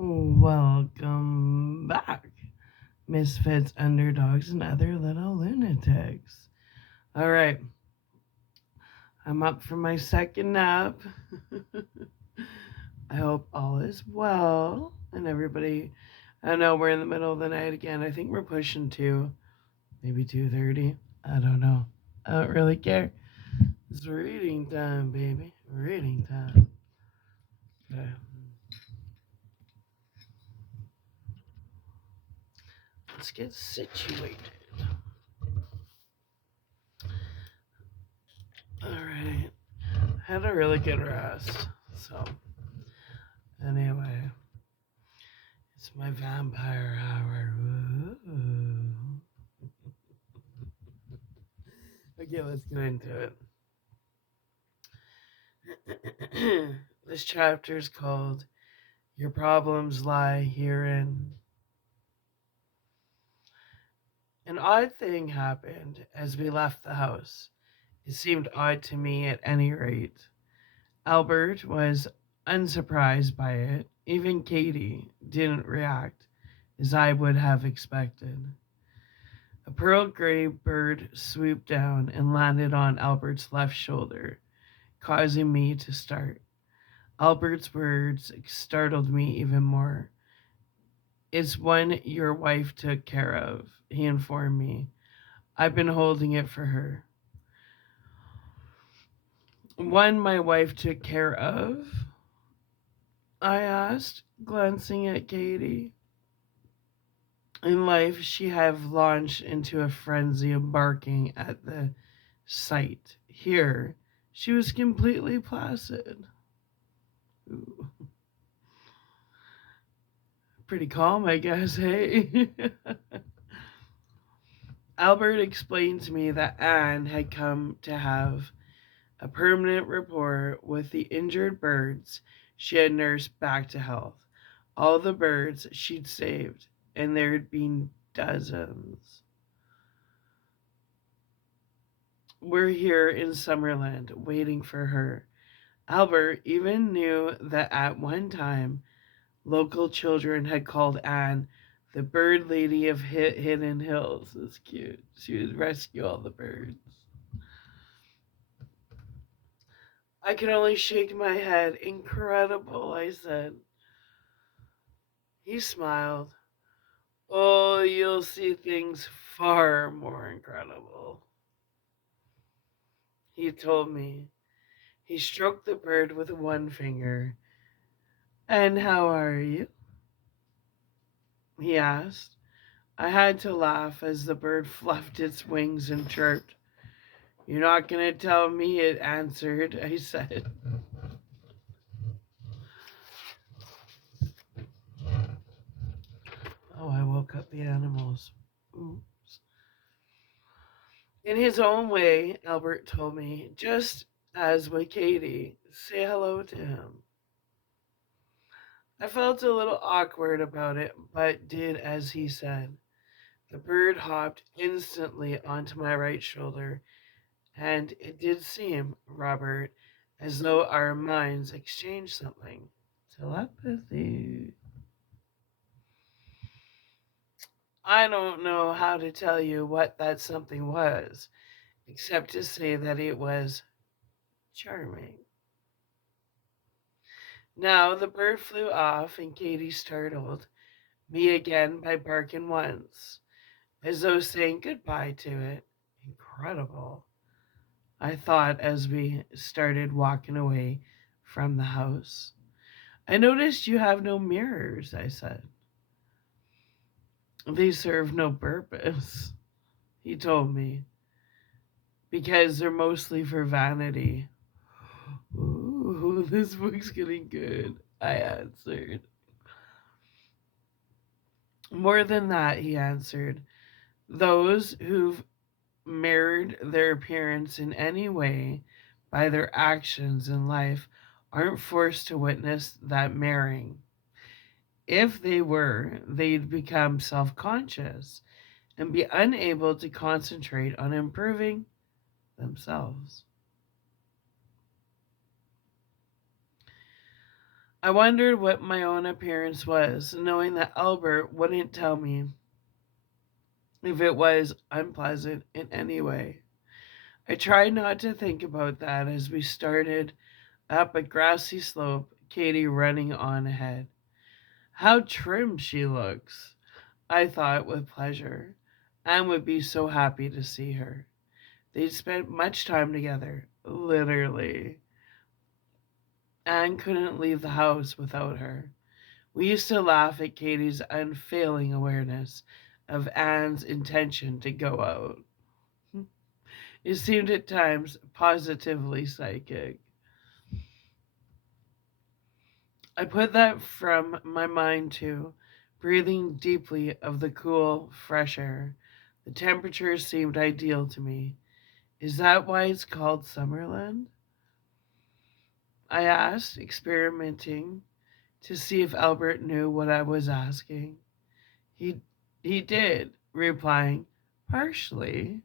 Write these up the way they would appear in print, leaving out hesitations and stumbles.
Welcome back, misfits, underdogs, and other little lunatics. All right, I'm up for my second nap. I hope all is well, and everybody. I know we're in the middle of the night again. I think we're pushing two, maybe 2:30. I don't know. I don't really care. It's reading time, baby. Reading time. Okay, let's get situated. All right. Had a really good rest. So, anyway, it's my vampire hour. Ooh. Okay, let's get into it. This chapter is called Your Problems Lie Herein. An odd thing happened as we left the house. It seemed odd to me at any rate. Albert was unsurprised by it. Even Katie didn't react as I would have expected. A pearl gray bird swooped down and landed on Albert's left shoulder, causing me to start. Albert's words startled me even more. It's one your wife took care of, he informed me. I've been holding it for her. One my wife took care of? I asked, glancing at Katie. In life, she had launched into a frenzy of barking at the sight. Here, she was completely placid. Ooh, pretty calm, I guess, hey? Albert explained to me that Anne had come to have a permanent rapport with the injured birds she had nursed back to health. All the birds she'd saved, and there'd been dozens. We're here in Summerland waiting for her. Albert even knew that at one time local children had called Anne the bird lady of Hidden Hills. It's cute. She would rescue all the birds. I could only shake my head. Incredible, I said. He smiled. Oh, you'll see things far more incredible. He told me. He stroked the bird with one finger. And how are you? He asked. I had to laugh as the bird fluffed its wings and chirped. You're not going to tell me, it answered, I said. Oh, I woke up the animals. Oops. In his own way, Albert told me, just as with Katie, say hello to him. I felt a little awkward about it, but did as he said. The bird hopped instantly onto my right shoulder, and it did seem, Robert, as though our minds exchanged something. Telepathy. I don't know how to tell you what that something was, except to say that it was charming. Now the bird flew off, and Katie startled me again by barking once, as though saying goodbye to it. Incredible, I thought as we started walking away from the house. I noticed you have no mirrors, I said. They serve no purpose, he told me, because they're mostly for vanity. Ooh, this book's getting good, I answered. More than that, he answered. Those who've mirrored their appearance in any way by their actions in life aren't forced to witness that mirroring. If they were, they'd become self conscious and be unable to concentrate on improving themselves. I wondered what my own appearance was, knowing that Albert wouldn't tell me if it was unpleasant in any way. I tried not to think about that as we started up a grassy slope, Katie running on ahead. How trim she looks, I thought with pleasure. Anne would be so happy to see her. They'd spent much time together, literally. Anne couldn't leave the house without her. We used to laugh at Katie's unfailing awareness of Anne's intention to go out. It seemed at times positively psychic. I put that from my mind too, breathing deeply of the cool, fresh air. The temperature seemed ideal to me. Is that why it's called Summerland? I asked, experimenting to see if Albert knew what I was asking. He he did, replying, partially,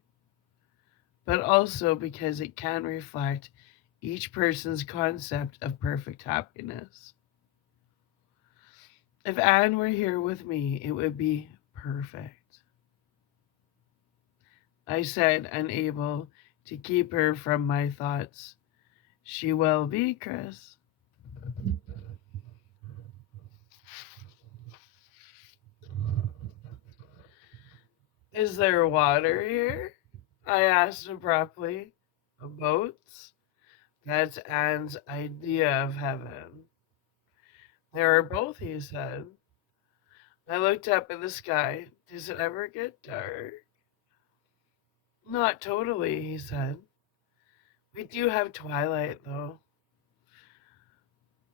but also because it can reflect each person's concept of perfect happiness. If Anne were here with me, it would be perfect, I said, unable to keep her from my thoughts. She will be, Chris. Is there water here? I asked abruptly. Boats? That's Anne's idea of heaven. There are both, he said. I looked up at the sky. Does it ever get dark? Not totally, he said. We do have twilight, though.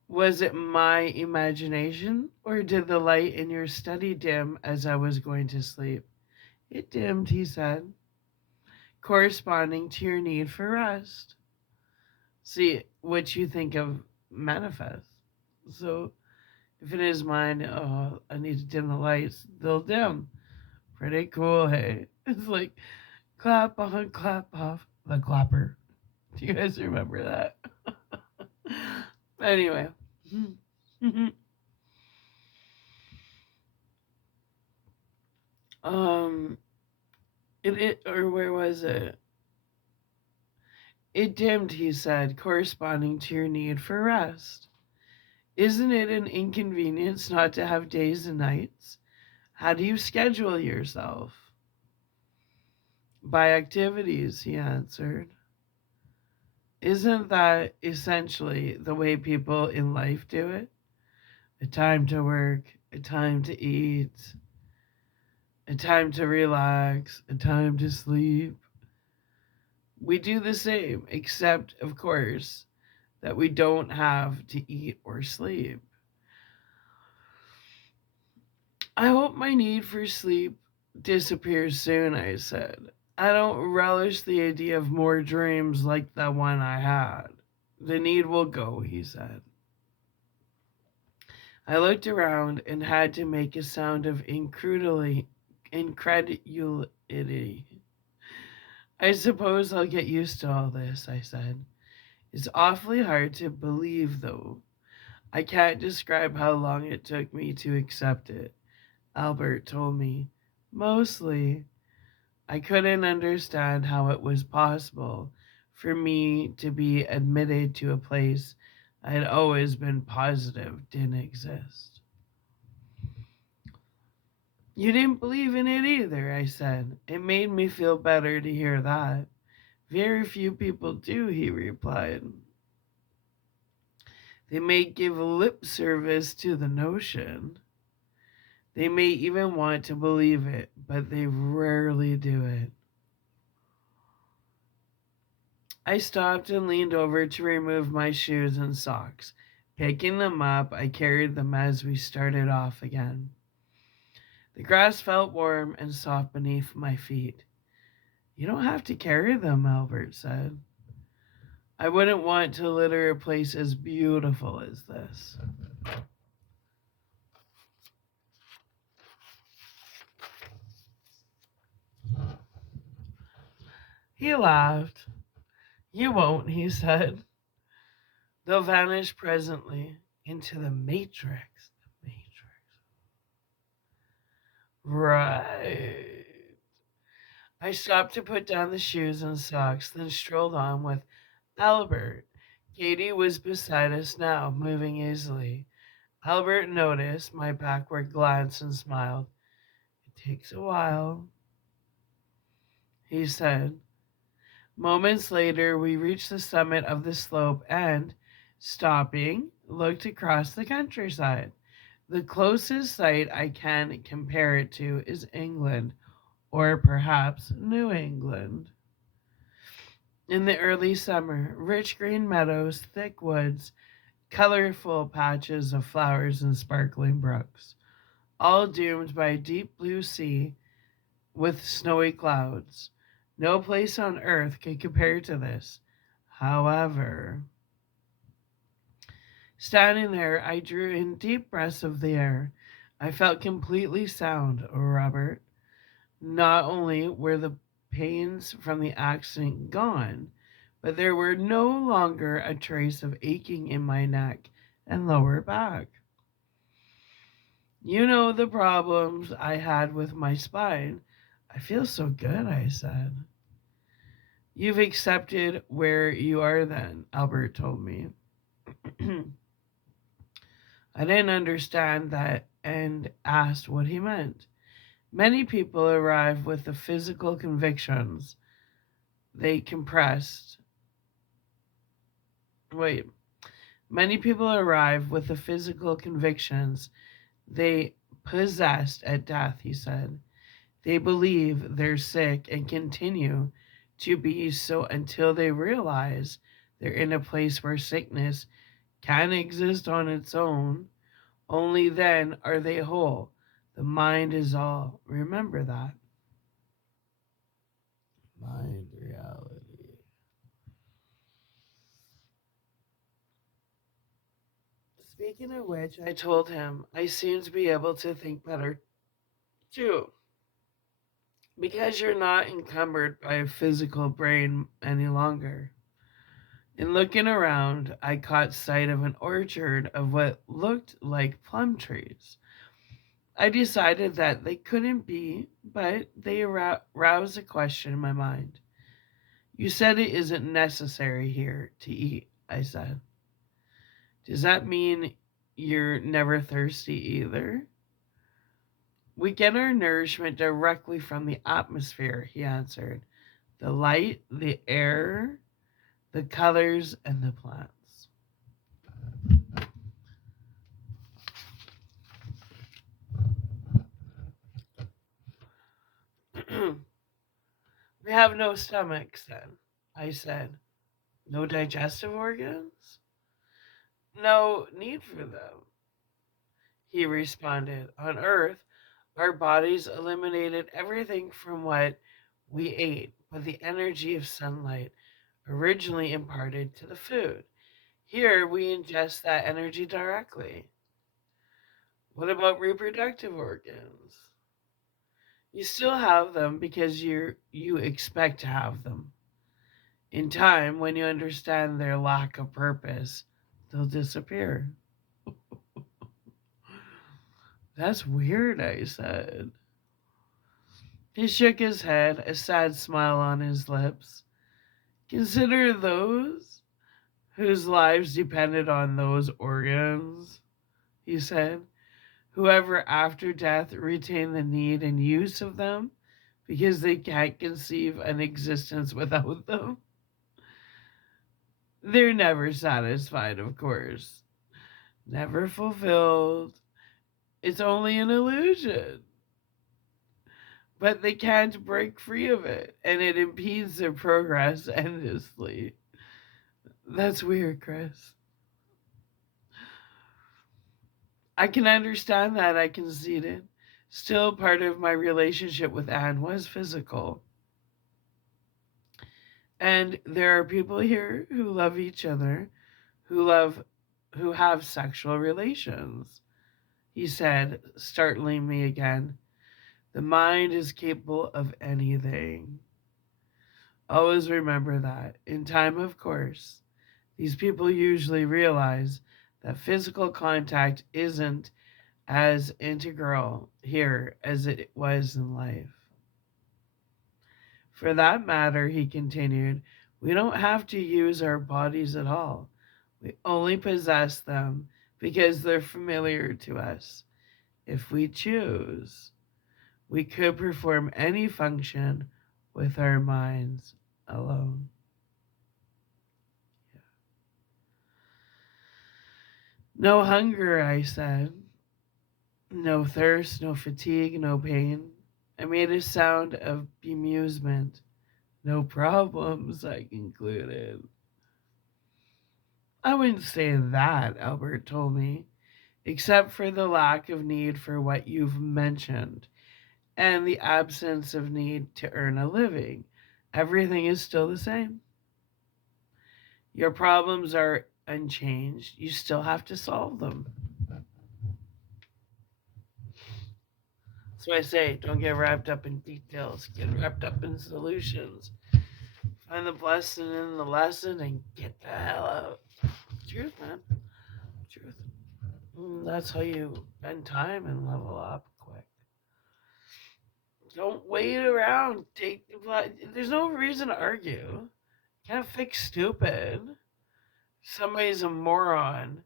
Was it my imagination, or did the light in your study dim as I was going to sleep? It dimmed, he said, corresponding to your need for rest. See what you think of manifest. So if it is mine, oh, I need to dim the lights, they'll dim. Pretty cool, hey? It's like clap on, clap off, the clapper. Do you guys remember that? Anyway. um, or where was it? It dimmed, he said, corresponding to your need for rest. Isn't it an inconvenience not to have days and nights? How do you schedule yourself? By activities, he answered. Isn't that essentially the way people in life do it? A time to work, a time to eat, a time to relax, a time to sleep. We do the same, except, of course, that we don't have to eat or sleep. I hope my need for sleep disappears soon, I said. I don't relish the idea of more dreams like the one I had. The need will go, he said. I looked around and had to make a sound of incredulity. I suppose I'll get used to all this, I said. It's awfully hard to believe, though. I can't describe how long it took me to accept it. Albert told me. Mostly, I couldn't understand how it was possible for me to be admitted to a place I had always been positive didn't exist. You didn't believe in it either, I said. It made me feel better to hear that. Very few people do, he replied. They may give lip service to the notion. They may even want to believe it, but they rarely do it. I stopped and leaned over to remove my shoes and socks. Picking them up, I carried them as we started off again. The grass felt warm and soft beneath my feet. You don't have to carry them, Albert said. I wouldn't want to litter a place as beautiful as this. He laughed. You won't, he said. They'll vanish presently. into the Matrix. The Matrix. Right. I stopped to put down the shoes and socks, then strolled on with Albert. Katie was beside us now, moving easily. Albert noticed my backward glance and smiled. It takes a while, he said. Moments later, we reached the summit of the slope and, stopping, looked across the countryside. The closest sight I can compare it to is England, or perhaps New England. In the early summer, rich green meadows, thick woods, colorful patches of flowers, and sparkling brooks, all doomed by a deep blue sea with snowy clouds. No place on earth could compare to this. However, standing there, I drew in deep breaths of the air. I felt completely sound, Robert. Not only were the pains from the accident gone, but there were no longer a trace of aching in my neck and lower back. You know the problems I had with my spine. I feel so good, I said. You've accepted where you are then, Albert told me. I didn't understand that and asked what he meant. Many people arrive with the physical convictions they compressed. Wait, many people arrive with the physical convictions they possessed at death, he said. They believe they're sick and continue to be so until they realize they're in a place where sickness can exist on its own. Only then are they whole. The mind is all. Remember that. Mind reality. Speaking of which, I told him I seem to be able to think better too. Because you're not encumbered by a physical brain any longer. In looking around, I caught sight of an orchard of what looked like plum trees. I decided that they couldn't be, but they roused a question in my mind. You said it isn't necessary here to eat, I said. Does that mean you're never thirsty either? We get our nourishment directly from the atmosphere, he answered. The light, the air, the colors, and the plants. We have no stomachs then, I said. No digestive organs? No need for them, he responded. On Earth, our bodies eliminated everything from what we ate, but the energy of sunlight originally imparted to the food. Here, we ingest that energy directly. What about reproductive organs? You still have them because you expect to have them. In time, when you understand their lack of purpose, they'll disappear. That's weird, I said. He shook his head, a sad smile on his lips. Consider those whose lives depended on those organs, he said. Whoever after death retain the need and use of them because they can't conceive an existence without them. They're never satisfied, of course. Never fulfilled. It's only an illusion. But they can't break free of it, and it impedes their progress endlessly. That's weird, Chris. I can understand that, I conceded. Still, part of my relationship with Anne was physical. And there are people here who love each other, who love who have sexual relations, he said, startling me again. The mind is capable of anything. Always remember that. In time, of course, these people usually realize that physical contact isn't as integral here as it was in life. For that matter, he continued, we don't have to use our bodies at all. We only possess them because they're familiar to us. If we choose, we could perform any function with our minds alone. No hunger, I said. No thirst, no fatigue, no pain. I made a sound of bemusement. No problems, I concluded. I wouldn't say that, Albert told me, except for the lack of need for what you've mentioned and the absence of need to earn a living. Everything is still the same. Your problems are unchanged. You still have to solve them. So I say, don't get wrapped up in details. Get wrapped up in solutions. Find the blessing in the lesson and get the hell out. Truth, man. Truth. That's how you spend time and level up quick. Don't wait around. There's no reason to argue. Can't fix stupid. Somebody's a moron.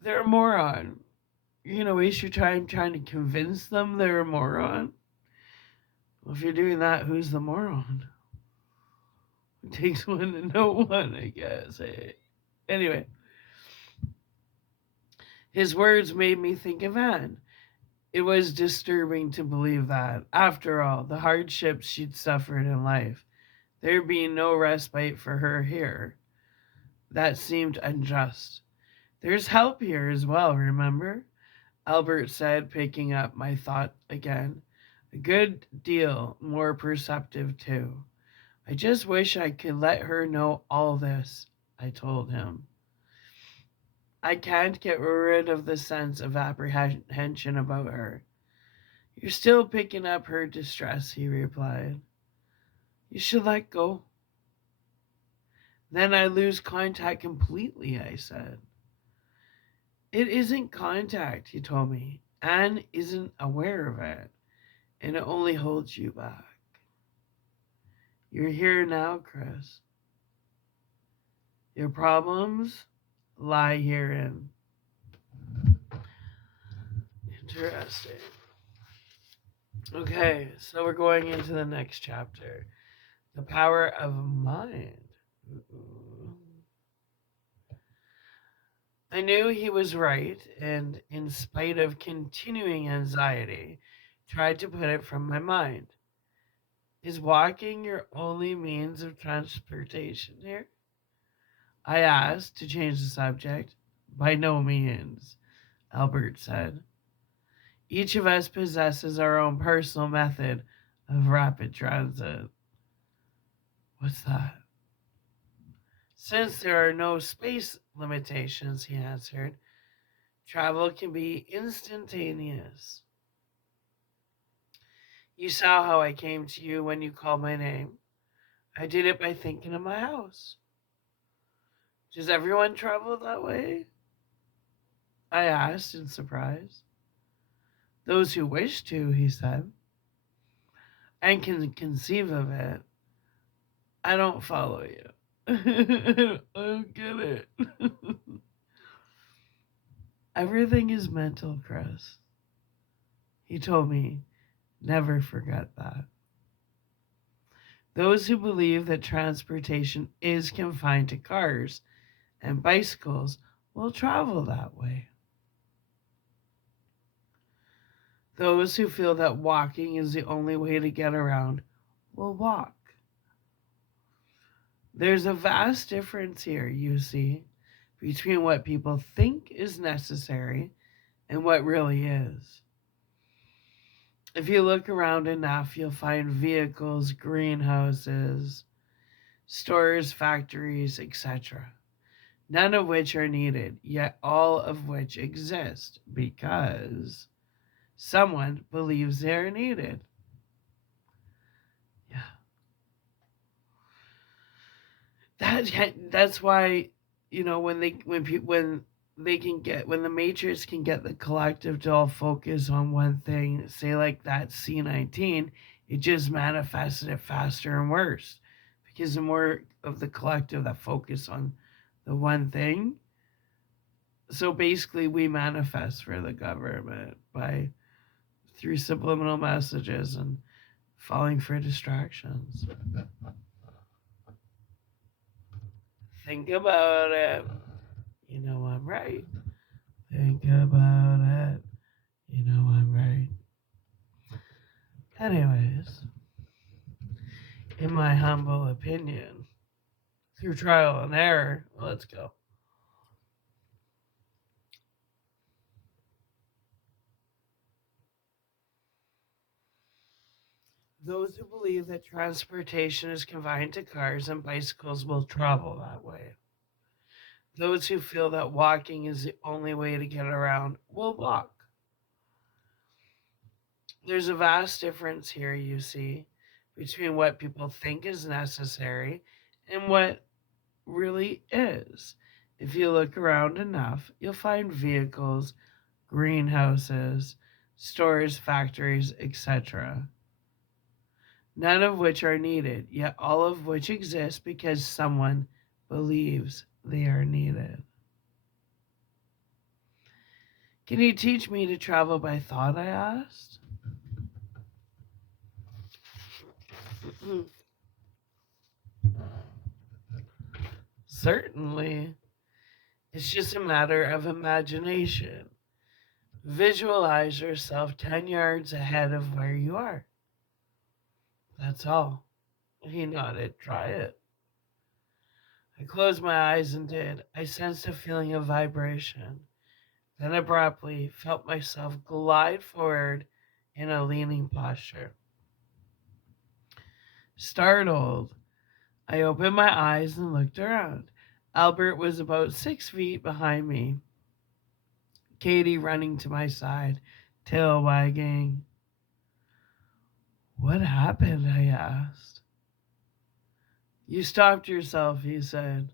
They're a moron. You're gonna waste your time trying to convince them they're a moron? Well, if you're doing that, who's the moron? It takes one to know one, I guess. Hey. Anyway, his words made me think of Anne. It was disturbing to believe that, after all, the hardships she'd suffered in life, there'd be no respite for her here. That seemed unjust. There's help here as well, remember? Albert said, picking up my thought again. A good deal more perceptive, too. I just wish I could let her know all this, I told him. I can't get rid of the sense of apprehension about her. You're still picking up her distress, he replied. You should let go. Then I lose contact completely, I said. It isn't contact, he told me. Anne isn't aware of it, and it only holds you back. You're here now, Chris. Your problems lie herein. Interesting. Okay, so we're going into the next chapter. The power of mind. Ooh. I knew he was right, and in spite of continuing anxiety, tried to put it from my mind. Is walking your only means of transportation here? I asked to change the subject. By no means, Albert said. Each of us possesses our own personal method of rapid transit. What's that? Since there are no space limitations, he answered, travel can be instantaneous. You saw how I came to you when you called my name. I did it by thinking of my house. Does everyone travel that way? I asked in surprise. Those who wish to, he said, and can conceive of it. I don't follow you. I don't get it. Everything is mental, Chris. He told me, never forget that. Those who believe that transportation is confined to cars and bicycles will travel that way. Those who feel that walking is the only way to get around will walk. There's a vast difference here, you see, between what people think is necessary and what really is. If you look around enough, you'll find vehicles, greenhouses, stores, factories, etc. None of which are needed, yet all of which exist because someone believes they're needed. Yeah. That's why when the Matrix can get the collective to all focus on one thing, say like that C-19, it just manifested it faster and worse, because the more of the collective that focus on the one thing, so basically we manifest for the government by through subliminal messages and falling for distractions. Think about it. You know I'm right. Think about it. You know I'm right. Anyways, in my humble opinion, through trial and error, let's go. Those who believe that transportation is confined to cars and bicycles will travel that way. Those who feel that walking is the only way to get around will walk. There's a vast difference here, you see, between what people think is necessary and what really is. If you look around enough, you'll find vehicles, greenhouses, stores, factories, etc. None of which are needed, yet all of which exist because someone believes they are needed. Can you teach me to travel by thought? I asked. Certainly. It's just a matter of imagination. Visualize yourself 10 yards ahead of where you are. That's all. He nodded. Try it. I closed my eyes and did. I sensed a feeling of vibration. Then abruptly felt myself glide forward in a leaning posture. Startled, I opened my eyes and looked around. Albert was about 6 feet behind me, Katie running to my side, tail wagging. What happened? I asked. You stopped yourself, he said.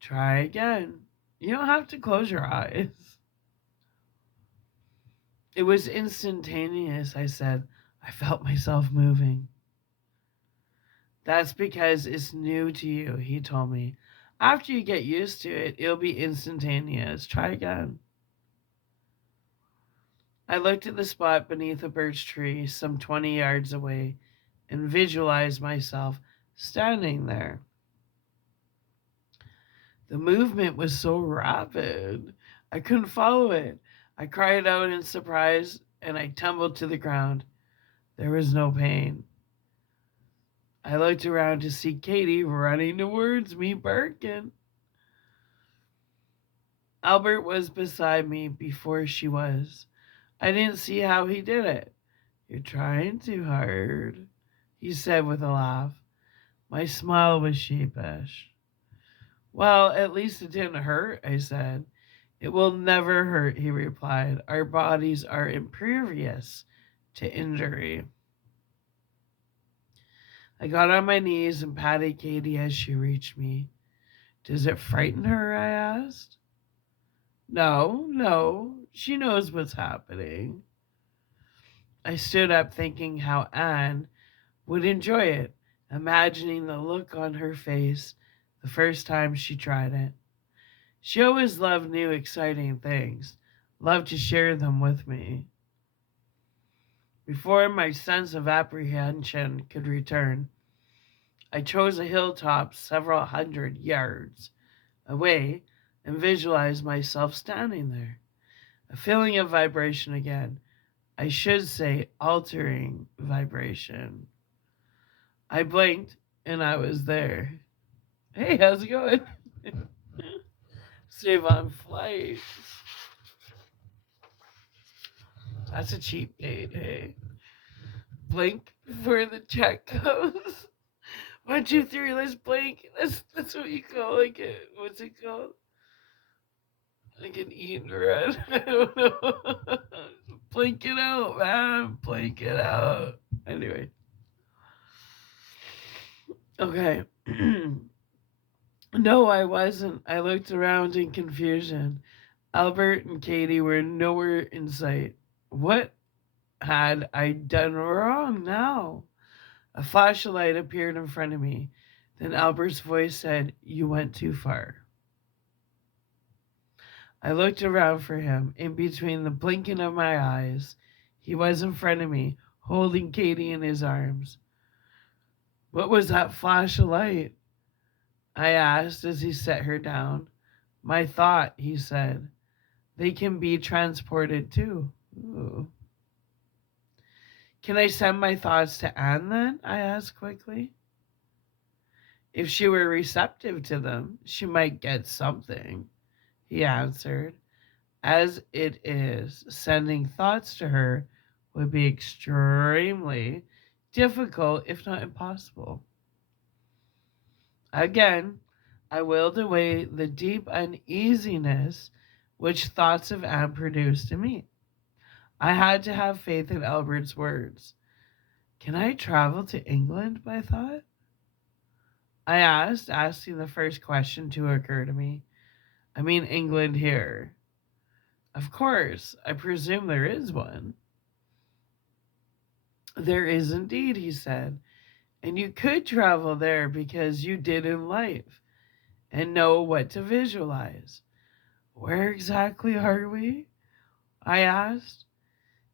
Try again. You don't have to close your eyes. It was instantaneous, I said. I felt myself moving. That's because it's new to you, he told me. After you get used to it, it'll be instantaneous. Try again. I looked at the spot beneath a birch tree some 20 yards away and visualized myself standing there. The movement was so rapid, I couldn't follow it. I cried out in surprise and I tumbled to the ground. There was no pain. I looked around to see Katie running towards me, barking. Albert was beside me before she was. I didn't see how he did it. You're trying too hard, he said with a laugh. My smile was sheepish. Well, at least it didn't hurt, I said. It will never hurt, he replied. Our bodies are impervious to injury. I got on my knees and patted Katie as she reached me. Does it frighten her? I asked. No, she knows what's happening. I stood up thinking how Anne would enjoy it, imagining the look on her face the first time she tried it. She always loved new, exciting things, loved to share them with me. Before my sense of apprehension could return, I chose a hilltop several hundred yards away and visualized myself standing there. A feeling of vibration again. I should say altering vibration. I blinked and I was there. Hey, how's it going? Save on flights. That's a cheap date, hey. Blink before the check goes. 1, 2, 3, let's blink. That's what you call like it. What's it called? Like an eat and run. I don't know. Blink it out, man. Blink it out. Anyway. Okay. No, I wasn't. I looked around in confusion. Albert and Katie were nowhere in sight. What had I done wrong now? A flashlight appeared in front of me. Then Albert's voice said, "You went too far." I looked around for him. In between the blinking of my eyes, he was in front of me, holding Katie in his arms. "What was that flash of light?" I asked as he set her down. "My thought," he said. "They can be transported too." Ooh. "Can I send my thoughts to Anne then?" I asked quickly. "If she were receptive to them, she might get something," he answered. "As it is, sending thoughts to her would be extremely difficult, if not impossible." Again, I willed away the deep uneasiness which thoughts of Anne produced in me. I had to have faith in Albert's words. "Can I travel to England?" I thought. I asked, asking the first question to occur to me. "I mean, England here." "Of course, I presume there is one." "There is indeed," he said. "And you could travel there because you did in life and know what to visualize." "Where exactly are we?" I asked.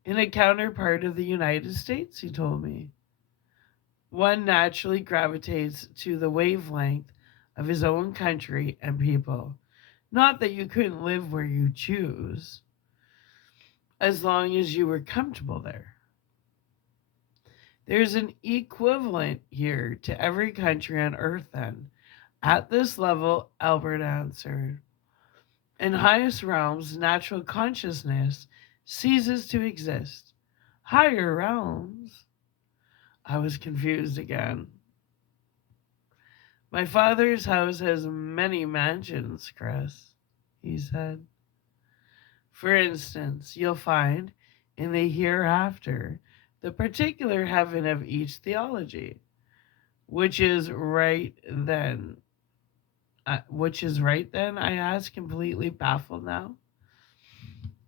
"In a counterpart of the United States," he told me. "One naturally gravitates to the wavelength of his own country and people. Not that you couldn't live where you choose, as long as you were comfortable there. There's an equivalent here to every country on earth, then." "At this level," Albert answered, "in highest realms, natural consciousness ceases to exist. Higher realms." I was confused again. "My father's house has many mansions, Chris," he said. "For instance, you'll find in the hereafter the particular heaven of each theology, which is right then. Which is right then?" I asked, completely baffled now.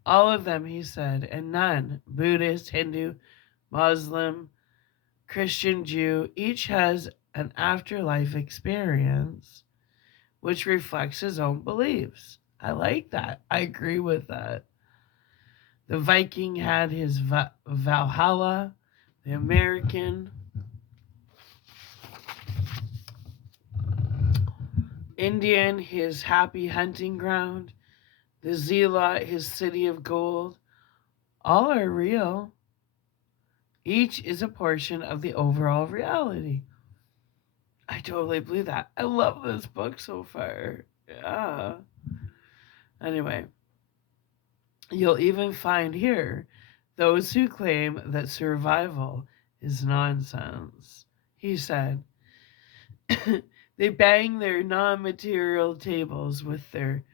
"All of them," he said, "and none, Buddhist, Hindu, Muslim, Christian, Jew, each has an afterlife experience which reflects his own beliefs." I like that. I agree with that. The Viking had his Valhalla, the American, Indian his happy hunting ground, the Zealot his city of gold. All are real. Each is a portion of the overall reality. I totally believe that. I love this book so far. Yeah. Anyway, you'll even find here those who claim that survival is nonsense. He said, they bang their non material tables with their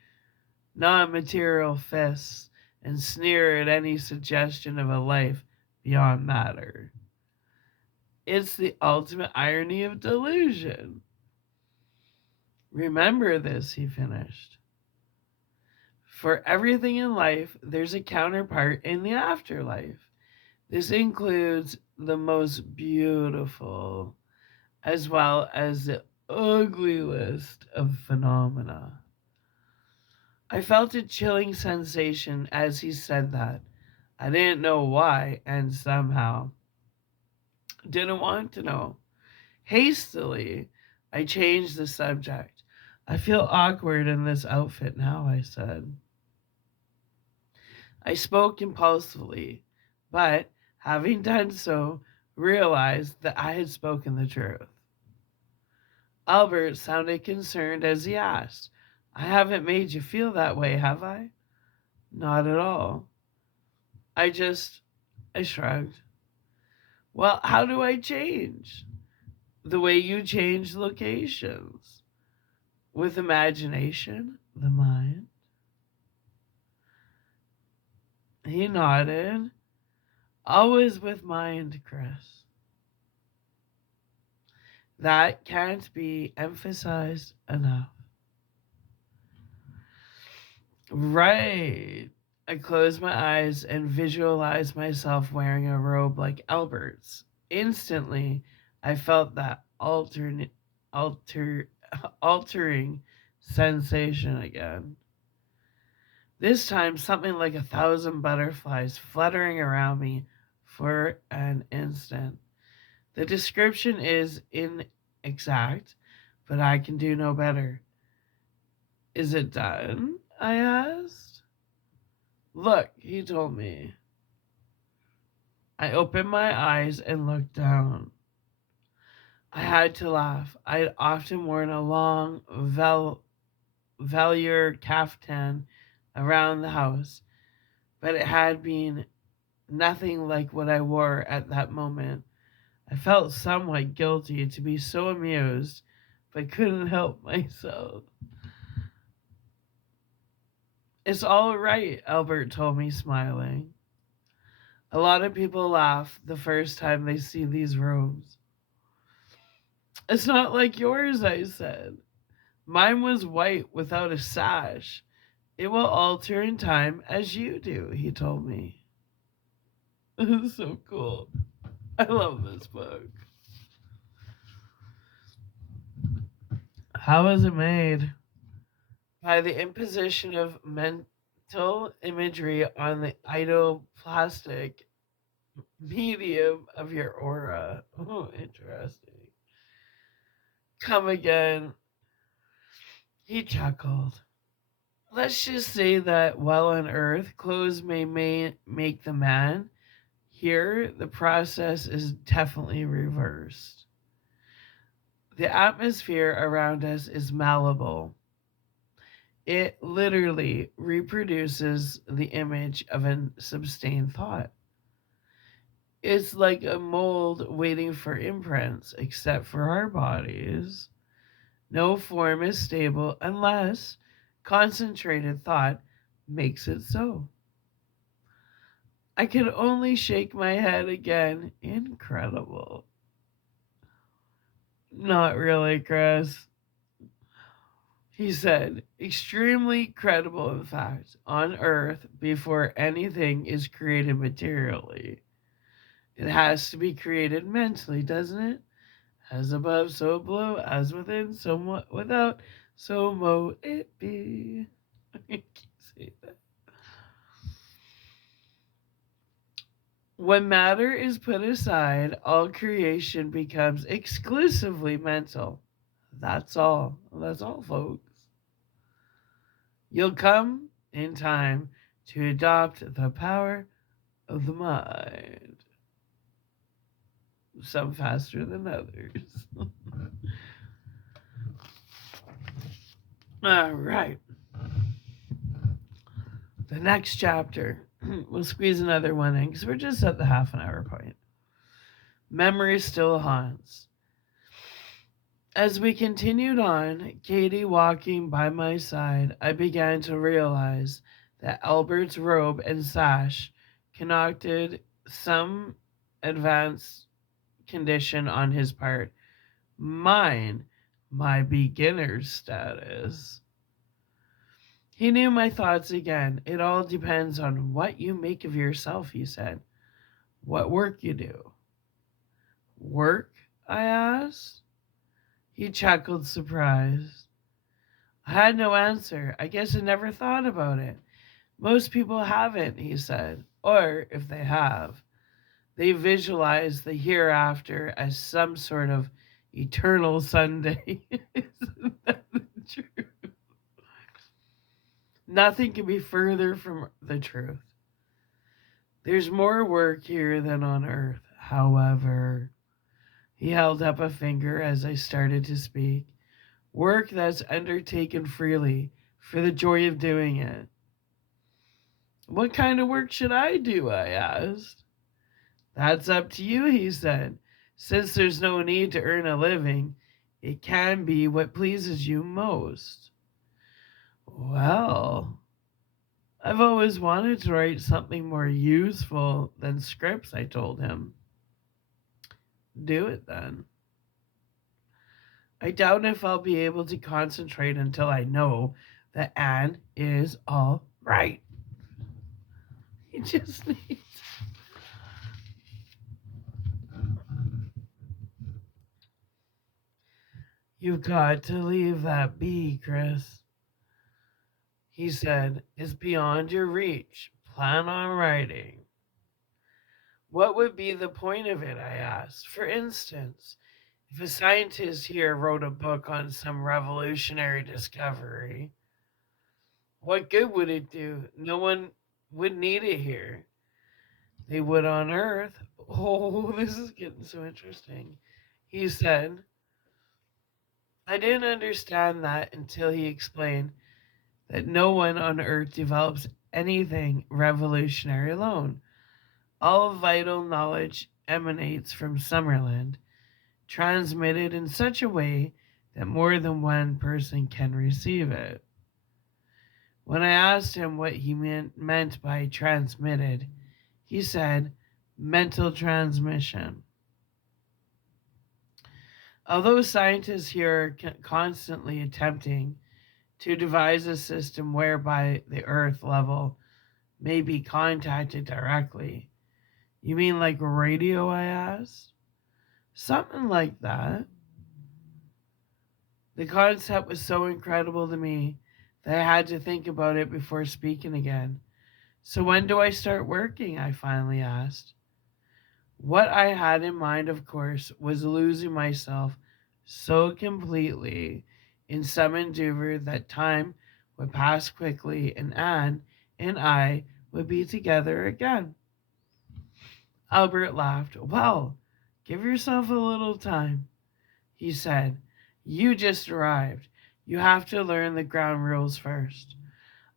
non material fists and sneer at any suggestion of a life beyond matter. It's the ultimate irony of delusion. "Remember this," he finished. "For everything in life, there's a counterpart in the afterlife. This includes the most beautiful as well as the ugly list of phenomena." I felt a chilling sensation as he said that. I didn't know why, and somehow didn't want to know. Hastily, I changed the subject. "I feel awkward in this outfit now," I said. I spoke impulsively, but having done so, realized that I had spoken the truth. Albert sounded concerned as he asked, "I haven't made you feel that way, have I?" "Not at all." I just, I shrugged. "Well, how do I change?" "The way you change locations. With imagination, the mind." He nodded. "Always with mind, Chris. That can't be emphasized enough." Right. I closed my eyes and visualized myself wearing a robe like Albert's. Instantly, I felt that alter, altering sensation again. This time, something like 1,000 butterflies fluttering around me for an instant. The description is inexact, but I can do no better. Is it done? I asked. Look, he told me. I opened my eyes and looked down. I had to laugh. I'd often worn a long velour caftan around the house, but it had been nothing like what I wore at that moment. I felt somewhat guilty to be so amused, but couldn't help myself. It's all right, Albert told me, smiling. A lot of people laugh the first time they see these robes. It's not like yours, I said. Mine was white without a sash. It will alter in time as you do, he told me. It's so cool. I love this book. How was it made? By the imposition of mental imagery on the idoplastic medium of your aura. Oh, interesting. Come again. He chuckled. Let's just say that while on Earth, clothes may make the man, here the process is definitely reversed. The atmosphere around us is malleable. It literally reproduces the image of a sustained thought. It's like a mold waiting for imprints, except for our bodies. No form is stable unless concentrated thought makes it so. I could only shake my head again. Incredible. Not really, Chris. He said, extremely credible, in fact, on Earth before anything is created materially. It has to be created mentally, doesn't it? As above, so below, as within, so without, so mote it be. I can't say that. When matter is put aside, all creation becomes exclusively mental. That's all. That's all, folks. You'll come in time to adopt the power of the mind. Some faster than others. All right. The next chapter. We'll squeeze another one in because we're just at the half an hour point. Memory still haunts. As we continued on, Katie walking by my side, I began to realize that Albert's robe and sash connoted some advanced condition on his part. Mine, my beginner's status. He knew my thoughts again. It all depends on what you make of yourself, he said. What work you do. Work? I asked. He chuckled, surprised. I had no answer. I guess I never thought about it. Most people haven't, he said. Or, if they have, they visualize the hereafter as some sort of eternal Sunday. Isn't that the truth? Nothing can be further from the truth. There's more work here than on earth. However, he held up a finger as I started to speak. Work that's undertaken freely for the joy of doing it. What kind of work should I do? I asked. That's up to you, he said. Since there's no need to earn a living, it can be what pleases you most. Well, I've always wanted to write something more useful than scripts, I told him. Do it then. I doubt if I'll be able to concentrate until I know that Anne is all right. He just needs. You've got to leave that be, Chris. He said, it's beyond your reach. Plan on writing. What would be the point of it? I asked. For instance, if a scientist here wrote a book on some revolutionary discovery, what good would it do? No one would need it here. They would on Earth. Oh, this is getting so interesting. He said, I didn't understand that until he explained that no one on Earth develops anything revolutionary alone. All vital knowledge emanates from Summerland, transmitted in such a way that more than one person can receive it. When I asked him what he meant by transmitted, he said mental transmission. Although scientists here are constantly attempting to devise a system whereby the Earth level may be contacted directly. You mean like radio? I asked. Something like that. The concept was so incredible to me that I had to think about it before speaking again. So when do I start working? I finally asked. What I had in mind, of course, was losing myself so completely in some endeavor that time would pass quickly and Anne and I would be together again. Albert laughed. Well, give yourself a little time, he said. You just arrived. You have to learn the ground rules first.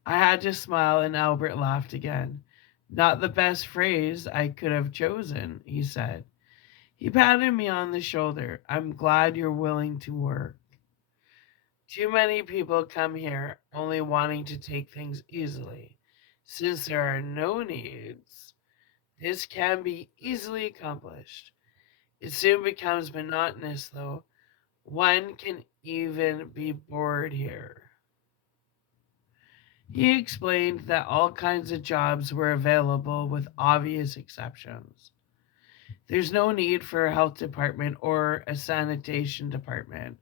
I had to smile and Albert laughed again. Not the best phrase I could have chosen, he said. He patted me on the shoulder. I'm glad you're willing to work. Too many people come here only wanting to take things easily. Since there are no needs, this can be easily accomplished. It soon becomes monotonous, though. One can even be bored here. He explained that all kinds of jobs were available with obvious exceptions. There's no need for a health department or a sanitation department,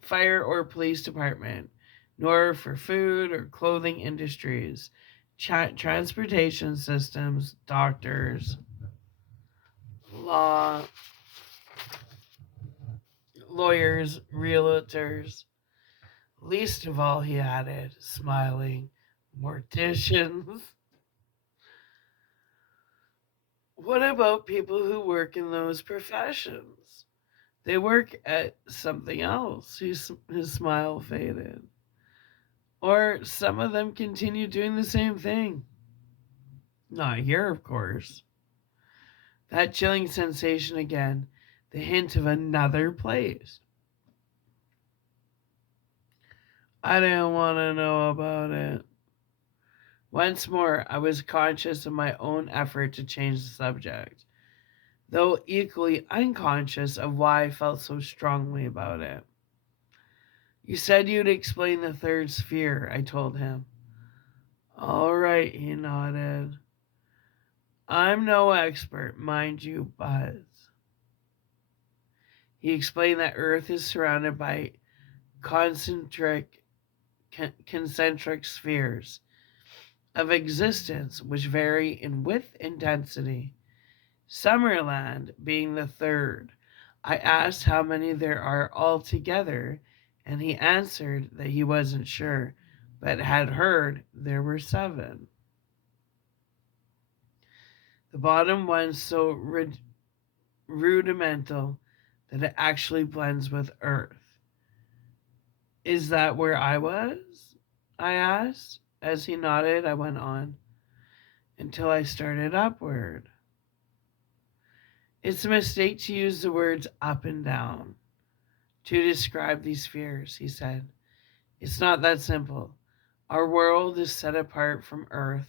fire or police department, nor for food or clothing industries, transportation systems, doctors, law, lawyers, realtors. Least of all, he added, smiling, morticians. What about people who work in those professions? They work at something else. His smile faded. Or some of them continue doing the same thing. Not here, of course. That chilling sensation again, the hint of another place. I didn't want to know about it. Once more, I was conscious of my own effort to change the subject, though equally unconscious of why I felt so strongly about it. You said you'd explain the third sphere, I told him. All right, he nodded. I'm no expert, mind you, but he explained that Earth is surrounded by concentric concentric spheres of existence which vary in width and density. Summerland being the third. I asked how many there are altogether, and he answered that he wasn't sure, but had heard there were 7. The bottom one's so rudimental that it actually blends with Earth. Is that where I was? I asked. As he nodded, I went on. Until I started upward. It's a mistake to use the words up and down to describe these spheres, he said. It's not that simple. Our world is set apart from Earth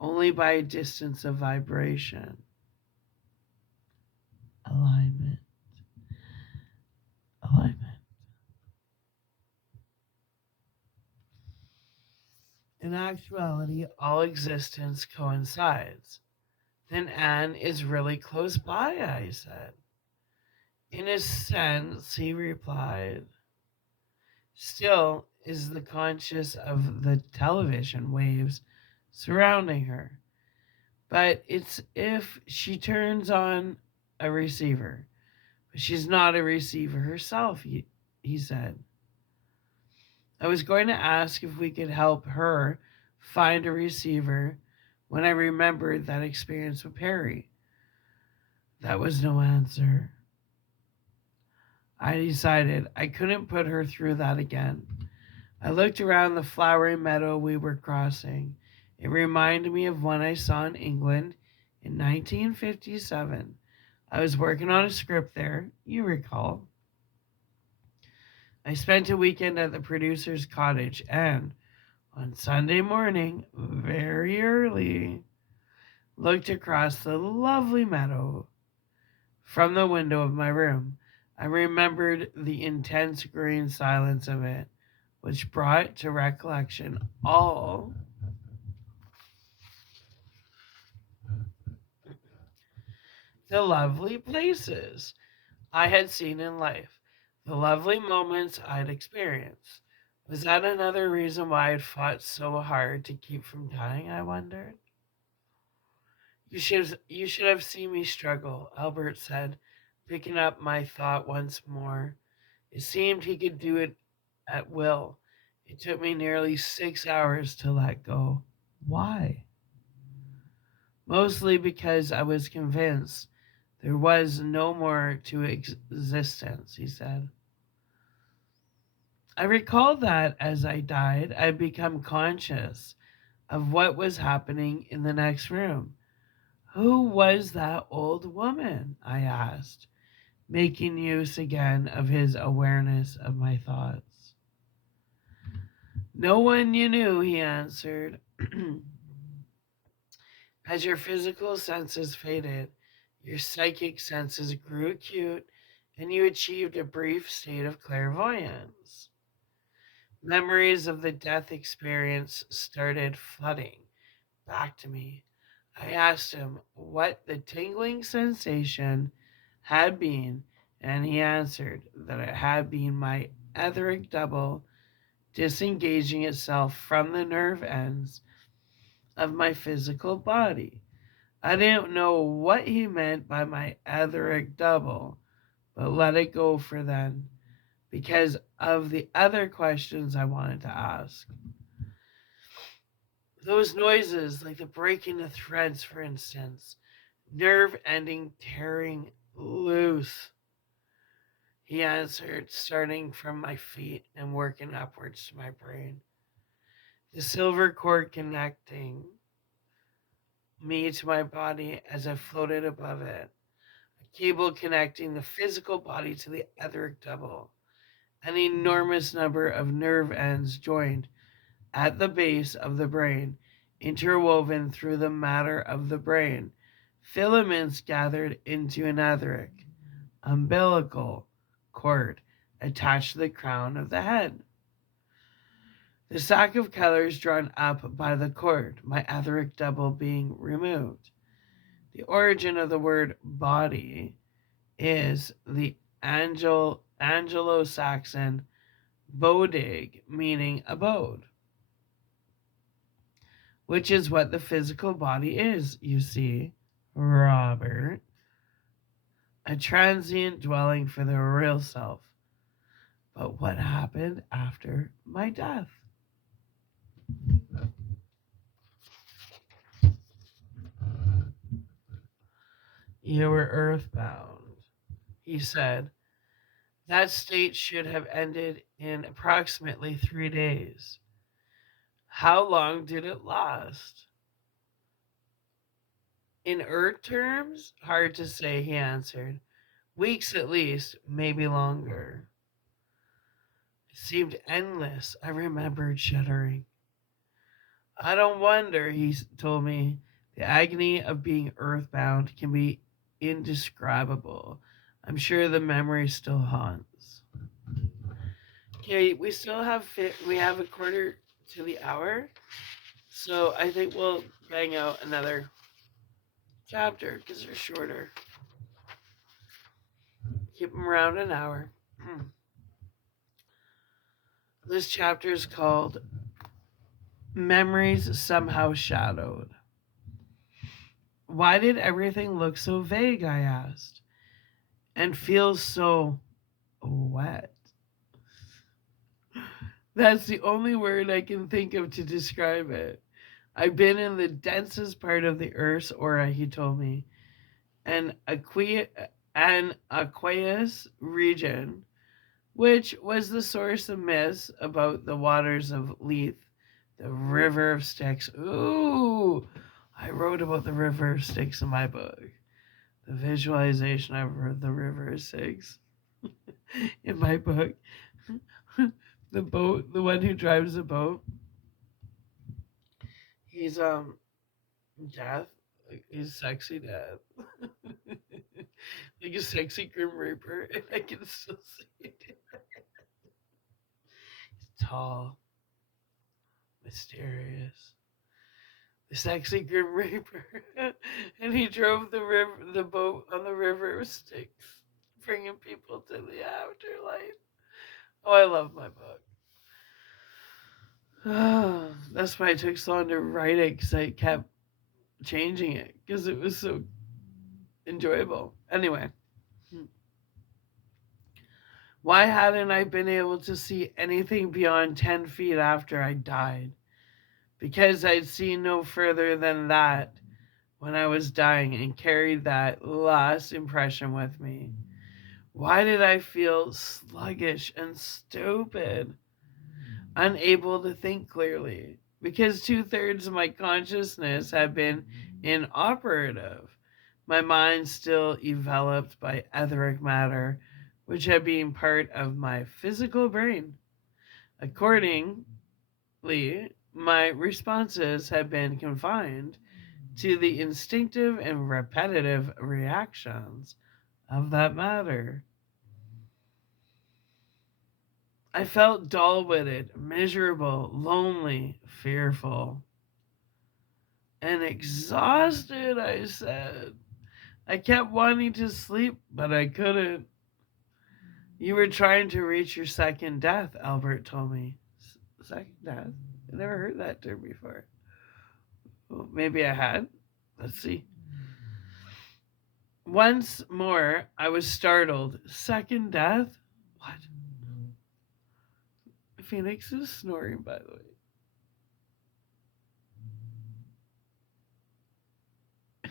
only by a distance of vibration. Alignment. Alignment. In actuality, all existence coincides. Then Anne is really close by, I said. In a sense, he replied. Still is the conscious of the television waves surrounding her. But it's if she turns on a receiver. But she's not a receiver herself, he said. I was going to ask if we could help her find a receiver when I remembered that experience with Perry. That was no answer. I decided I couldn't put her through that again. I looked around the flowery meadow we were crossing. It reminded me of one I saw in England in 1957. I was working on a script there, you recall. I spent a weekend at the producer's cottage and, on Sunday morning, very early, looked across the lovely meadow from the window of my room. I remembered the intense green silence of it, which brought to recollection all the lovely places I had seen in life, the lovely moments I'd experienced. Was that another reason why I'd fought so hard to keep from dying, I wondered? You should have seen me struggle, Albert said, picking up my thought once more. It seemed he could do it at will. It took me nearly 6 hours to let go. Why? Mostly because I was convinced there was no more to existence, he said. I recalled that as I died, I'd become conscious of what was happening in the next room. Who was that old woman? I asked, making use again of his awareness of my thoughts. No one you knew, he answered. As your physical senses faded, your psychic senses grew acute, and you achieved a brief state of clairvoyance. Memories of the death experience started flooding back to me. I asked him what the tingling sensation had been, and he answered that it had been my etheric double disengaging itself from the nerve ends of my physical body. I didn't know what he meant by my etheric double, but let it go for then, because of the other questions I wanted to ask. Those noises, like the breaking of threads, for instance, nerve ending tearing loose, he answered, starting from my feet and working upwards to my brain. The silver cord connecting me to my body as I floated above it. A cable connecting the physical body to the etheric double. An enormous number of nerve ends joined at the base of the brain, interwoven through the matter of the brain. Filaments gathered into an etheric, umbilical cord attached to the crown of the head. The sack of colors drawn up by the cord, my etheric double being removed. The origin of the word body is the Anglo-Saxon bodig, meaning abode, which is what the physical body is, you see, Robert. A transient dwelling for the real self. But what happened after my death? You were earthbound, he said. That state should have ended in approximately 3 days. How long did it last? In Earth terms, hard to say, he answered. Weeks at least, maybe longer. It seemed endless, I remembered, shuddering. I don't wonder, he told me. The agony of being earthbound can be indescribable. I'm sure the memory still haunts. Okay, we have a quarter to the hour. So I think we'll bang out another chapter because they're shorter. Keep them around an hour. This chapter is called Memories Somehow Shadowed. Why did everything look so vague, I asked, and feel so wet? That's the only word I can think of to describe it. I've been in the densest part of the Earth's aura, he told me, an aqueous region, which was the source of myths about the waters of Lethe, the River of Styx. Ooh, I wrote about the River of Styx in my book. The visualization of the River of Styx in my book. The boat, the one who drives the boat. He's death. He's sexy death. Like a sexy Grim Reaper, and I can still see it. He's tall, mysterious. The sexy Grim Reaper. And he drove the boat on the River of Styx, bringing people to the afterlife. Oh, I love my book. Oh, that's why it took so long to write it, because I kept changing it because it was so enjoyable. Anyway, why hadn't I been able to see anything beyond 10 feet after I died? Because I'd seen no further than that when I was dying and carried that last impression with me. Why did I feel sluggish and stupid, unable to think clearly? Because 2/3 of my consciousness had been inoperative, my mind still enveloped by etheric matter, which had been part of my physical brain. Accordingly, my responses had been confined to the instinctive and repetitive reactions of that matter. I felt dull-witted, miserable, lonely, fearful, and exhausted, I said. I kept wanting to sleep, but I couldn't. You were trying to reach your second death, Albert told me. Second death? I never heard that term before. Well, maybe I had. Let's see. Once more, I was startled. Second death? What? Phoenix is snoring, by the way.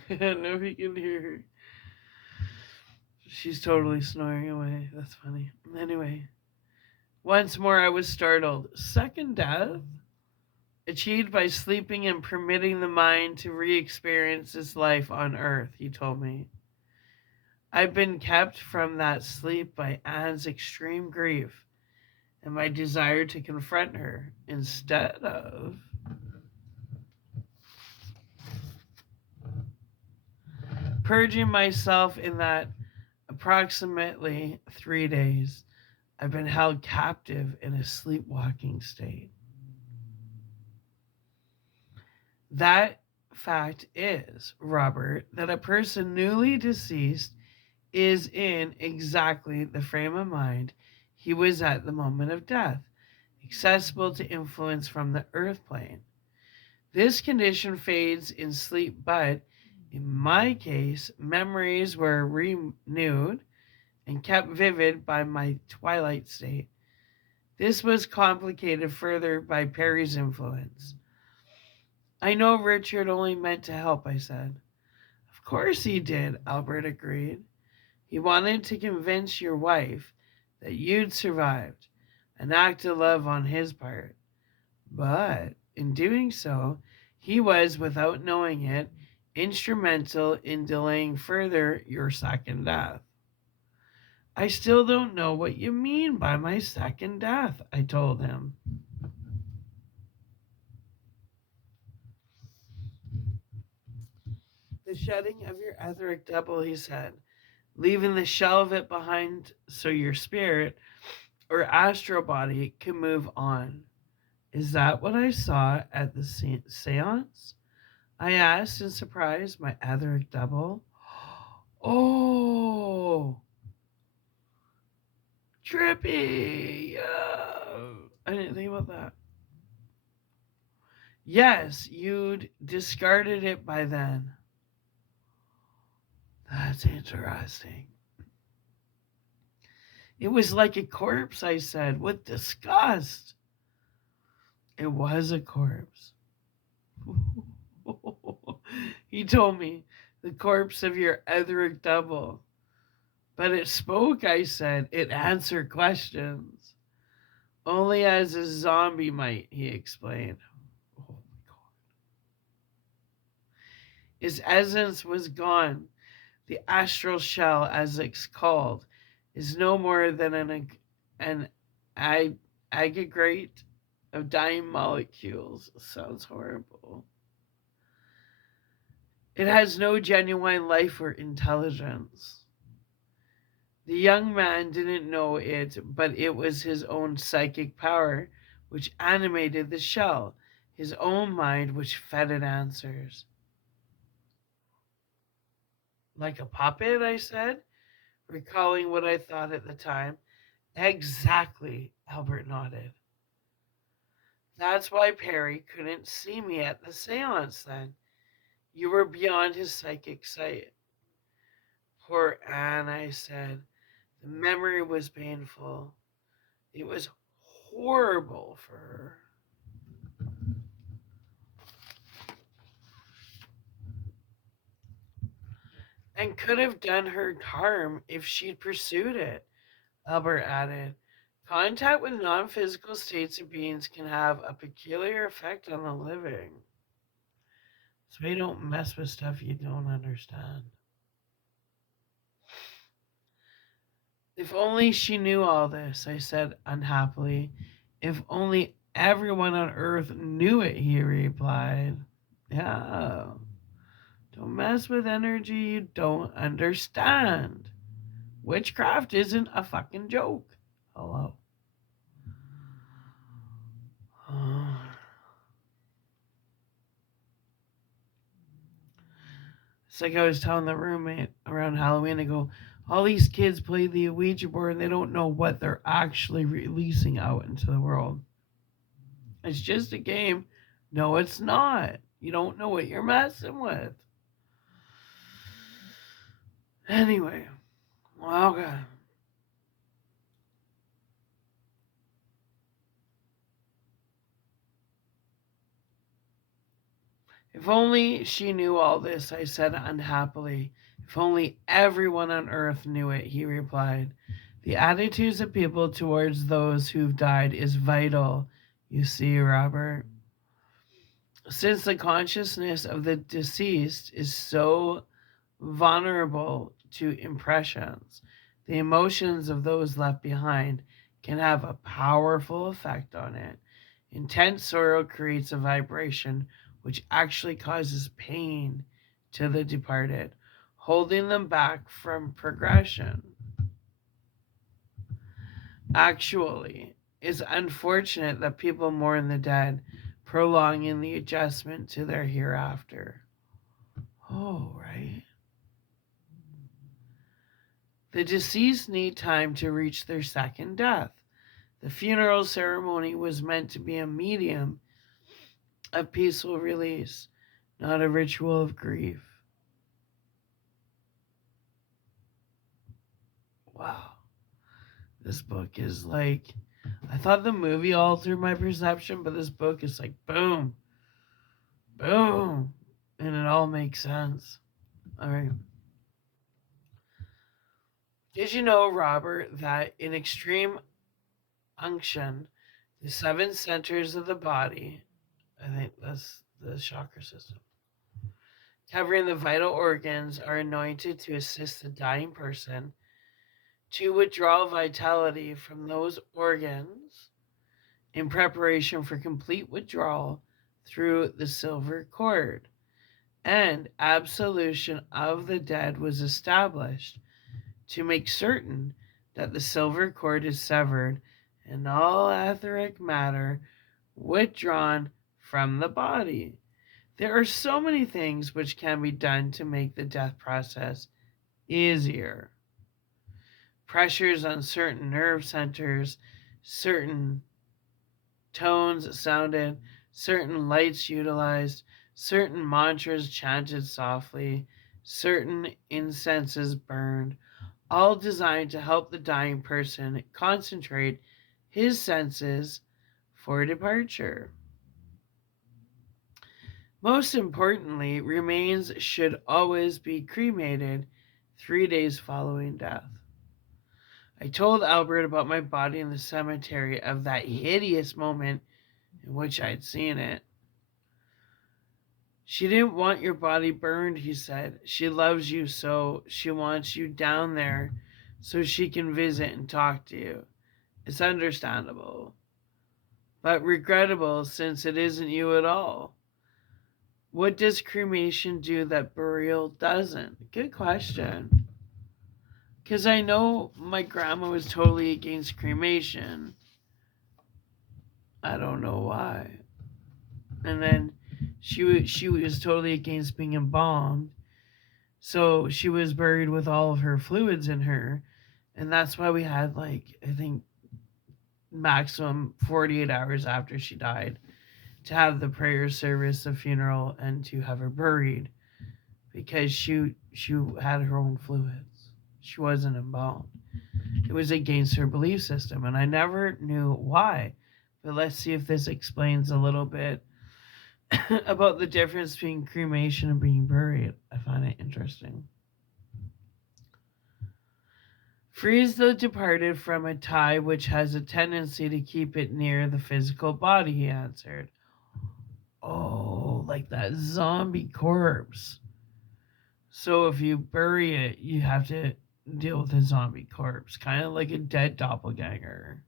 I don't know if you can hear her. She's totally snoring away. That's funny. Anyway, once more I was startled. Second death? Achieved by sleeping and permitting the mind to re-experience its life on Earth, he told me. I've been kept from that sleep by Anne's extreme grief and my desire to confront her instead of purging myself in that approximately 3 days. I've been held captive in a sleepwalking state. That fact is, Robert, that a person newly deceased is in exactly the frame of mind he was at the moment of death, accessible to influence from the earth plane. This condition fades in sleep, but in my case, memories were renewed and kept vivid by my twilight state. This was complicated further by Perry's influence. I know Richard only meant to help, I said. Of course he did, Albert agreed. He wanted to convince your wife that you'd survived, an act of love on his part. But in doing so, he was, without knowing it, instrumental in delaying further your second death. I still don't know what you mean by my second death, I told him. The shedding of your etheric double, he said, leaving the shell of it behind so your spirit or astral body can move on. Is that what I saw at the seance? I asked in surprise, my etheric double. Oh, trippy. I didn't think about that. Yes, you'd discarded it by then. That's interesting. It was like a corpse, I said, with disgust. It was a corpse. He told me, the corpse of your etheric double. But it spoke, I said. It answered questions. Only as a zombie might, he explained. Oh my God. His essence was gone. The astral shell, as it's called, is no more than an aggregate of dying molecules. Sounds horrible. It has no genuine life or intelligence. The young man didn't know it, but it was his own psychic power which animated the shell, his own mind which fed it answers. Like a puppet, I said, recalling what I thought at the time. Exactly, Albert nodded. That's why Perry couldn't see me at the seance then. You were beyond his psychic sight. Poor Anne, I said. The memory was painful. It was horrible for her. And could have done her harm if she'd pursued it, Albert added. Contact with non physical states of beings can have a peculiar effect on the living. So you don't mess with stuff you don't understand. If only she knew all this, I said unhappily. If only everyone on Earth knew it, he replied. Yeah. Don't mess with energy you don't understand. Witchcraft isn't a fucking joke. Hello. It's like I was telling the roommate around Halloween, I go, all these kids play the Ouija board and they don't know what they're actually releasing out into the world. It's just a game. No, it's not. You don't know what you're messing with. Anyway, well, okay. If only she knew all this, I said unhappily. If only everyone on earth knew it, he replied. The attitudes of people towards those who've died is vital, you see, Robert. Since the consciousness of the deceased is so vulnerable to impressions, the emotions of those left behind can have a powerful effect on it. Intense sorrow creates a vibration which actually causes pain to the departed, holding them back from progression. Actually, it's unfortunate that people mourn the dead, prolonging the adjustment to their hereafter. Oh, right. The deceased need time to reach their second death. The funeral ceremony was meant to be a medium of peaceful release, not a ritual of grief. Wow. This book is like, I thought the movie altered my perception, but this book is like boom, boom, and it all makes sense. All right. Did you know, Robert, that in extreme unction, the seven centers of the body, I think that's the chakra system, covering the vital organs, are anointed to assist the dying person to withdraw vitality from those organs in preparation for complete withdrawal through the silver cord. And absolution of the dead was established to make certain that the silver cord is severed and all etheric matter withdrawn from the body. There are so many things which can be done to make the death process easier. Pressures on certain nerve centers, certain tones sounded, certain lights utilized, certain mantras chanted softly, certain incenses burned, all designed to help the dying person concentrate his senses for departure. Most importantly, remains should always be cremated 3 days following death. I told Albert about my body in the cemetery, of that hideous moment in which I'd seen it. She didn't want your body burned, he said. She loves you, so she wants you down there so she can visit and talk to you. It's understandable, but regrettable since it isn't you at all. What does cremation do that burial doesn't? Good question. Because I know my grandma was totally against cremation. I don't know why. And then she was totally against being embalmed. So she was buried with all of her fluids in her. And that's why we had, like, I think maximum 48 hours after she died to have the prayer service, the funeral, and to have her buried, because she had her own fluids. She wasn't embalmed. It was against her belief system, and I never knew why. But let's see if this explains a little bit about the difference between cremation and being buried. I find it interesting. Frees the departed from a tie which has a tendency to keep it near the physical body, he answered. Oh, like that zombie corpse. So if you bury it, you have to deal with a zombie corpse, kind of like a dead doppelganger.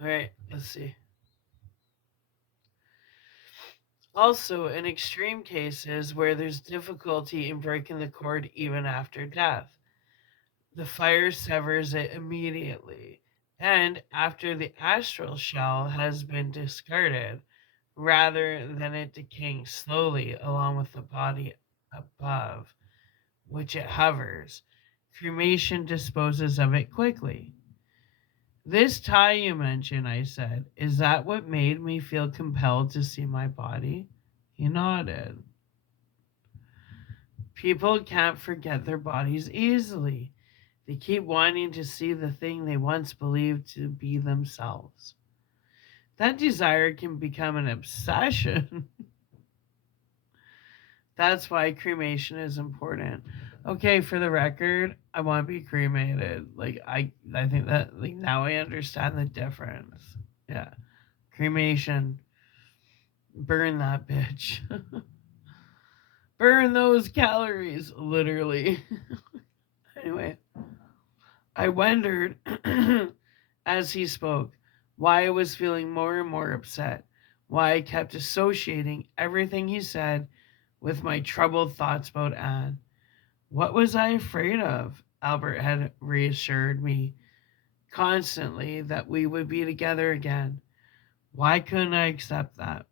All right, let's see. Also, in extreme cases where there's difficulty in breaking the cord even after death, the fire severs it immediately, and after the astral shell has been discarded, rather than it decaying slowly along with the body above which it hovers, cremation disposes of it quickly. This tie you mentioned, I said, is that what made me feel compelled to see my body? He nodded. People can't forget their bodies easily. They keep wanting to see the thing they once believed to be themselves. That desire can become an obsession. That's why cremation is important. Okay, for the record, I want to be cremated. Like I think that, like, now I understand the difference. Yeah. Cremation. Burn that bitch. Burn those calories, literally. Anyway, I wondered as he spoke why I was feeling more and more upset, why I kept associating everything he said with my troubled thoughts about Anne. What was I afraid of? Albert had reassured me constantly that we would be together again. Why couldn't I accept that?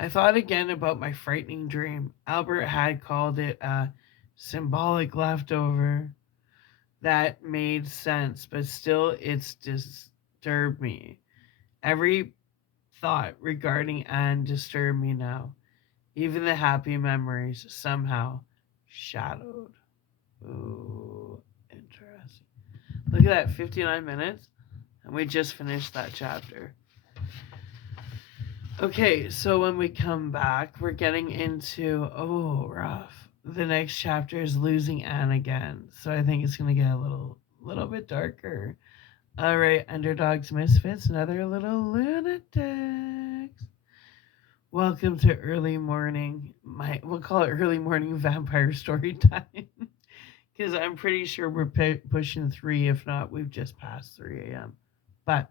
I thought again about my frightening dream. Albert had called it a symbolic leftover. That made sense, but still it's disturbed me. Every thought regarding Anne disturbed me now. Even the happy memories somehow shadowed. Ooh, interesting. Look at that, 59 minutes, and we just finished that chapter. Okay, so when we come back, we're getting into, oh, rough. The next chapter is losing Anne again, so I think it's gonna get a little bit darker. All right, underdogs, misfits, another little lunatics. Welcome to early morning. We'll call it early morning vampire story time, because I'm pretty sure we're pushing 3. If not, we've just passed 3 a.m. But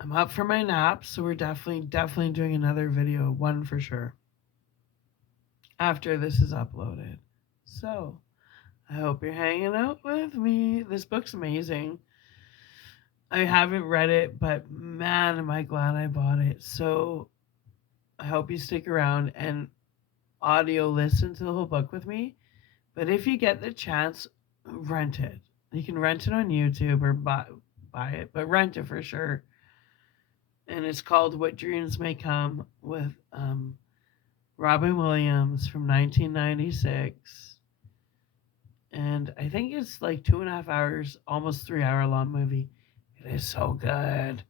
I'm up for my nap, so we're definitely doing another video, one for sure, after this is uploaded. So I hope you're hanging out with me. This book's amazing. I haven't read it, but man, am I glad I bought it. So I hope you stick around and audio listen to the whole book with me. But if you get the chance, rent it. You can rent it on YouTube or buy it, but rent it for sure. And it's called What Dreams May Come with Robin Williams from 1996. And I think it's like 2.5 hours, almost 3 hour long movie. It is so good.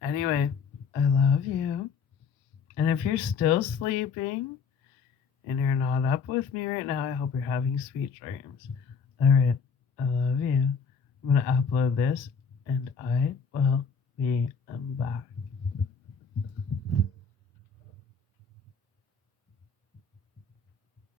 Anyway, I love you. And if you're still sleeping and you're not up with me right now, I hope you're having sweet dreams. All right, I love you. I'm going to upload this and I will be back.